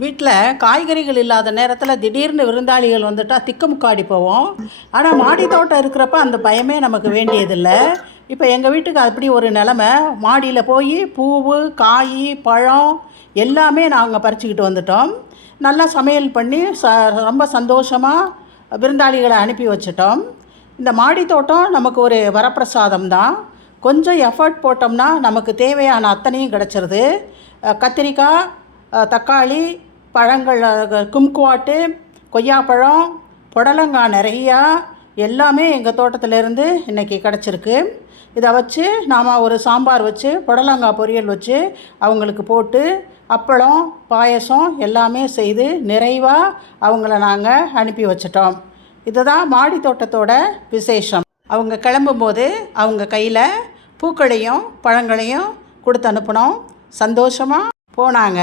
வீட்டில் காய்கறிகள் இல்லாத நேரத்தில் திடீர்னு விருந்தாளிகள் வந்துட்டால் திக்குமுக்காடி போவோம். ஆனால் மாடி தோட்டம் இருக்கிறப்ப அந்த பயமே நமக்கு வேண்டியதில்லை. இப்போ எங்கள் வீட்டுக்கு அப்படி ஒரு நிலமை. மாடியில் போய் பூவு, காய், பழம் எல்லாமே நாங்கள் பறிச்சுக்கிட்டு வந்துட்டோம். நல்லா சமையல் பண்ணி ரொம்ப சந்தோஷமாக விருந்தாளிகளை அனுப்பி வச்சிட்டோம். இந்த மாடி தோட்டம் நமக்கு ஒரு வரப்பிரசாதம் தான். கொஞ்சம் எஃபர்ட் போட்டோம்னா நமக்கு தேவையான அத்தனையும் கிடச்சிருது. கத்திரிக்காய், தக்காளி, பழங்கள், கும்குவாட்டு, கொய்யாப்பழம், புடலங்காய் நிறையா எல்லாமே எங்கள் தோட்டத்திலேருந்து இன்றைக்கி கிடச்சிருக்கு. இதை வச்சு நாம் ஒரு சாம்பார் வச்சு புடலங்காய் பொரியல் வச்சு அவங்களுக்கு போட்டு அப்பளம், பாயசம் எல்லாமே செய்து நிறைவாக அவங்கள நாங்கள் அனுப்பி வச்சிட்டோம். இதுதான் மாடி தோட்டத்தோட விசேஷம். அவங்க கிளம்பும்போது அவங்க கையில் பூக்களையும் பழங்களையும் கொடுத்து அனுப்பினோம். சந்தோஷமாக போனாங்க.